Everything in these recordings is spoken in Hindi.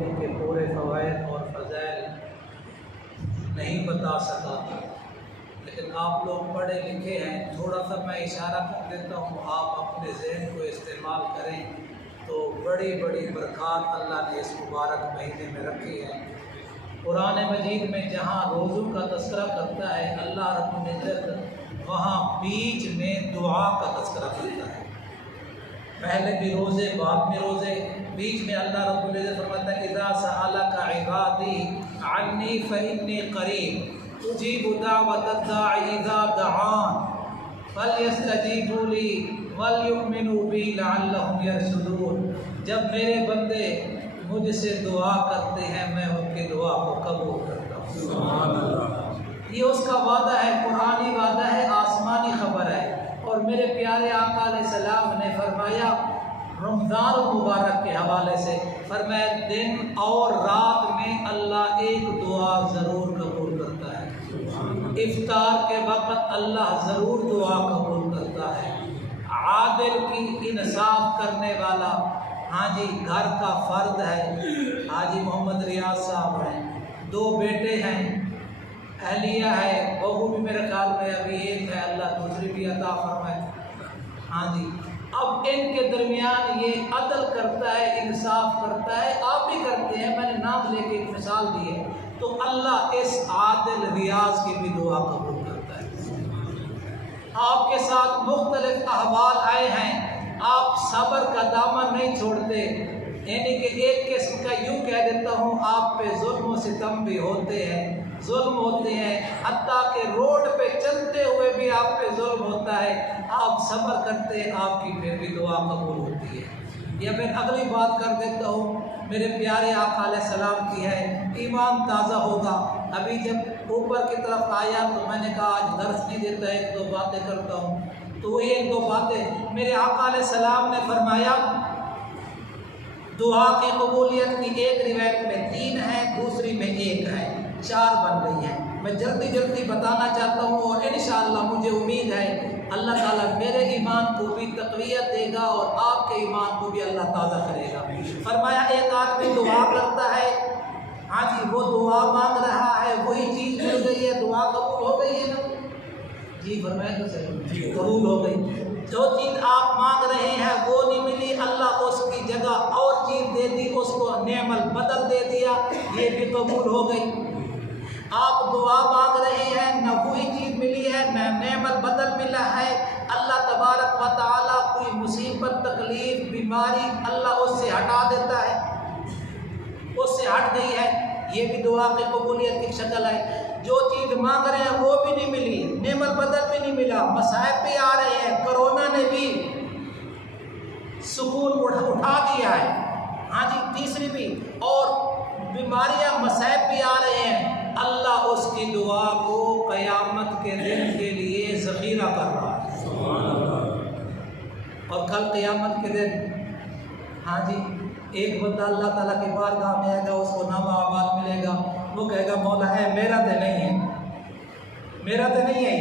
पढ़ने के पूरे फ़वाइद और फ़ज़ाइल नहीं बता सका, लेकिन आप लोग पढ़े लिखे हैं, थोड़ा सा मैं इशारा कर देता हूँ, आप अपने ज़हन को इस्तेमाल करें तो बड़ी बड़ी बरक़ात अल्लाह ने इस मुबारक महीने में रखी है। कुरान मजीद में जहाँ रोज़ों का तज़किरा करता है अल्लाह रब्बुल इज़्ज़त, वहाँ बीच में दुआ का तज़किरा करता है। पहले भी रोज़े, बाद में रोज़े, बीच में अल्लाह रब्बुल इज़्ज़त फरमाता है इज़ा सअलका इबादी अन्नी फ़इन्नी क़रीब उजीबु दावतद दाई इज़ा दआन फलयस्तजीबू ली वलयुमिनू बी लअल्लहुम यरशुदून। जब मेरे बंदे मुझसे दुआ करते हैं मैं उनकी दुआ को कबूल करता हूँ। सुभान अल्लाह। ये उसका वादा है, कुरानी वादा है, आसमानी खबर है। और मेरे प्यारे आका अलैहिस्सलाम ने फरमाया रमज़ान मुबारक के हवाले से, फरमाया दिन और रात में अल्लाह एक दुआ ज़रूर कबूल करता है। इफ्तार के वक़्त अल्लाह ज़रूर दुआ कबूल करता है। आदिल की इंसाफ करने वाला, हाँ जी, घर का फ़र्द है, हाजी मोहम्मद रियाज साहब हैं, 2 बेटे हैं, अहलिया है, बहू भी मेरे ख्याल में अभी एक है, अल्लाह दूसरी भी अता फरमाए। हाँ जी, अब इनके दरमियान ये अदल करता है, इंसाफ करता है, आप भी करते हैं, मैंने नाम लेके एक मिसाल दी है, तो अल्लाह इस आदिल रियाज की भी दुआ कबूल करता है। आपके साथ मुख्तलिफ अहवाल आए हैं, आप सब्र का दामन नहीं छोड़ते, यानी कि एक किस्म का यूँ कह देता हूँ, आप पे जुल्म व सितम भी होते हैं, जुल्म होते हैं, हत्ता के रोड पे चलते हुए भी आप पे जुल्म होता है, आप सब्र करते हैं, आपकी फिर भी दुआ कबूल होती है। या मैं अगली बात कर देता हूँ, मेरे प्यारे आका अलैहिस्सलाम की है, ईमान ताज़ा होगा। अभी जब ऊपर की तरफ आया तो मैंने कहा आज दर्स नहीं देता, 1-2 बातें करता हूँ, तो वही 1-2 बातें मेरे आका अलैहिस्सलाम ने फरमाया। दुआ की कबूलियत की एक रिवायत में 3 है, दूसरी में 1 है, 4 बन गई है। मैं जल्दी जल्दी बताना चाहता हूँ और इंशाअल्लाह मुझे उम्मीद है अल्लाह ताला मेरे ईमान को भी तक़वियत देगा और आपके ईमान को भी अल्लाह ताज़ा करेगा। फरमाया एक आदमी दुआ करता है, हाँ जी, वो दुआ मांग रहा है, वही चीज़ मिल गई है, दुआ कबूल हो गई है ना जी? फरमाया तो सही, कबूल हो गई। जो चीज़ आप मांग रहे हैं वो नहीं मिली, अल्लाह उसकी जगह और चीज़ दे दी, उसको नेमल बदल दे दिया, ये भी कबूल हो गई। आप दुआ मांग रहे हैं, न वही चीज़ मिली है, न नेमल बदल मिला है, अल्लाह तबारक व तआला कोई मुसीबत, तकलीफ, बीमारी अल्लाह उससे हटा देता है, उससे हट गई है, ये भी दुआ की कबूलियत की शक्ल है। जो चीज़ मांग रहे हैं वो भी नहीं मिली, नेमल बदल भी नहीं मिला, मसाइब भी आ रहे हैं, कोरोना ने भी सुकून उठा दिया है, हाँ जी, तीसरी भी, और बीमारियां, मसाइब भी आ रहे हैं, अल्लाह उसकी दुआ को क़यामत के दिन के लिए ज़ख़ीरा कर रहा है। और कल क़यामत के दिन, हाँ जी, एक बंदा अल्लाह ताला की बारगाह में आएगा, उसको नामा आबाद मिलेगा, वो कहेगा मौला है मेरा तो नहीं है, मेरा तो नहीं है,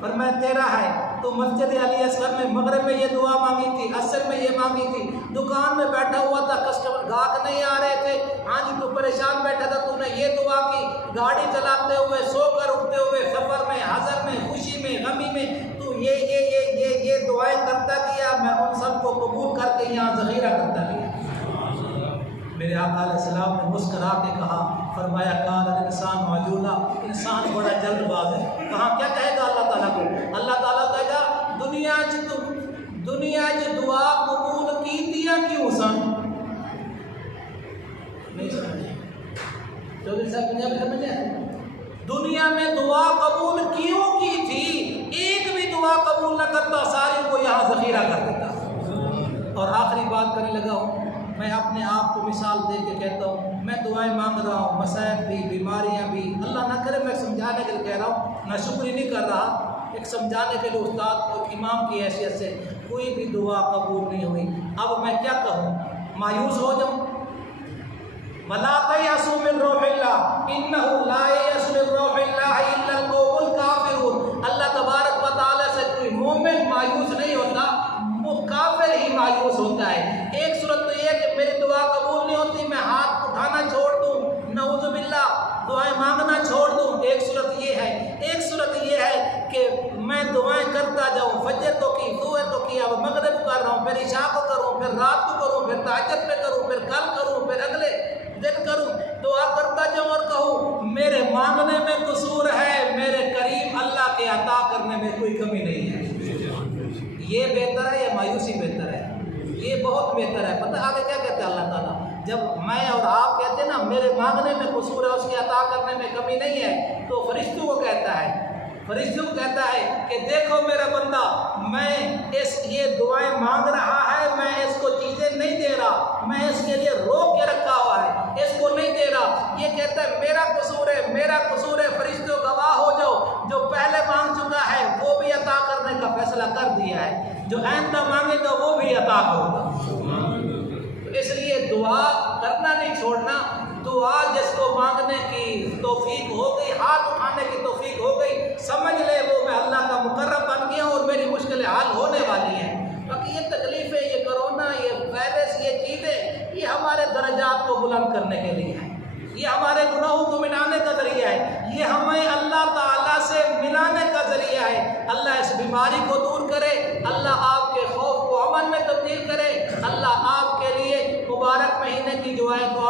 पर मैं तेरा है। तो मस्जिद अली असगर में मगरिब में ये दुआ मांगी थी, असर में ये मांगी थी, दुकान में बैठा हुआ था, कस्टमर ग्राहक नहीं आ रहे थे, हाँ जी, तो परेशान बैठा था, तूने ये दुआ की, गाड़ी चलाते हुए, सोकर उठते हुए, सफ़र में, हज़र में, खुशी में, गमी में, तू ये दुआएं करता गया, मैं उन सबको कबूल करके यहाँ ज़ख़ीरा करता गया। मेरे आका अलैहिस्सलाम ने मुस्करा के कहा, फरमाया कान इंसान मौजूदा, इंसान बड़ा जल्दबाज है। कहाँ क्या कहेगा अल्लाह ताला को? अल्लाह ताला कहेगा दुनिया च दुआ कबूल की दिया क्यों सन? नहीं समझे? चौधरी साहब पंजाबी समझे? दुनिया में दुआ कबूल क्यों की थी? एक भी दुआ कबूल न करता, सारे को यहाँ ज़ख़ीरा कर देता। और आखिरी बात करने लगा हूँ, मैं अपने आप को मिसाल दे के कहता हूँ, मैं दुआएं मांग रहा हूँ, मसाइब भी, बीमारियाँ भी, अल्लाह ना करे मैं समझाने के लिए कह रहा हूँ, ना शुक्र नहीं कर रहा, एक समझाने के लिए उस्ताद और इमाम की हैसियत से कोई भी दुआ कबूल नहीं हुई। अब मैं क्या कहूँ, मायूस हो जाऊँ? वला तयअसू मिन रौहिल्लाह इन्नहु ला ययअसु मिन रौहिल्लाह इल्ला अल-कौमुल काफिरून। अल्लाह तबारक व तआला से कोई मोमिन मायूस नहीं होता, वो काफिर ही मायूस होता है। एक सूरत तो ये कि मेरी दुआ कबूल नहीं होती, मैं हाथ उठाना एक सूरत ये है कि मैं दुआएं करता जाऊँ, फजर को की, दुआ तो किया, मगरिब कर रहा हूँ, फिर इशा को करूँ, फिर रात को करूँ, फिर तहज्जुद पे करूँ, फिर कल करूँ, फिर अगले दिन करूँ, दुआ करता जाऊँ और कहूँ मेरे मांगने में कसूर है, मेरे करीम अल्लाह के अता करने में कोई कमी नहीं है। ये बेहतर है या मायूसी बेहतर है? ये बहुत बेहतर है। पता आगे क्या कहते हैं अल्लाह ताला? जब मैं और आप कहते हैं ना मेरे मांगने में कसूर है, उसके अता करने में कमी नहीं है, तो फरिश्तों को कहता है, फरिश्तों को कहता है कि देखो मेरा बंदा, मैं ये दुआएं मांग रहा है, मैं इसको चीज़ें नहीं दे रहा, मैं इसके लिए रोक के रखा हुआ है, इसको नहीं दे रहा। ये कहता है मेरा कसूर है, मेरा कसूर है। फरिश्तों गवाह हो जाओ, जो पहले मांग चुका है वो भी अता करने का फैसला कर दिया है, जो आइंदा मांगेगा वो भी अता करूँगा। इसलिए दुआ करना नहीं छोड़ना। दुआ जिसको मांगने की तौफीक हो गई, हाथ उठाने की तौफीक हो गई, समझ ले वो मैं अल्लाह का मुकर्रब बन गया और मेरी मुश्किलें हल होने वाली हैं। बाकी ये तकलीफ़ें, ये कोरोना, ये वायरस, ये चीज़ें, ये हमारे दर्जात को बुलंद करने के लिए है, ये हमारे गुनाहों को मिटाने का ज़रिया है, ये हमें अल्लाह ताला से मिलाने का ज़रिया है। अल्लाह इस बीमारी को दूर करे, अल्लाह आपके खौफ को अमन में तब्दील करे, अल्लाह आपके लिए मुबारक महीने की दुआएं को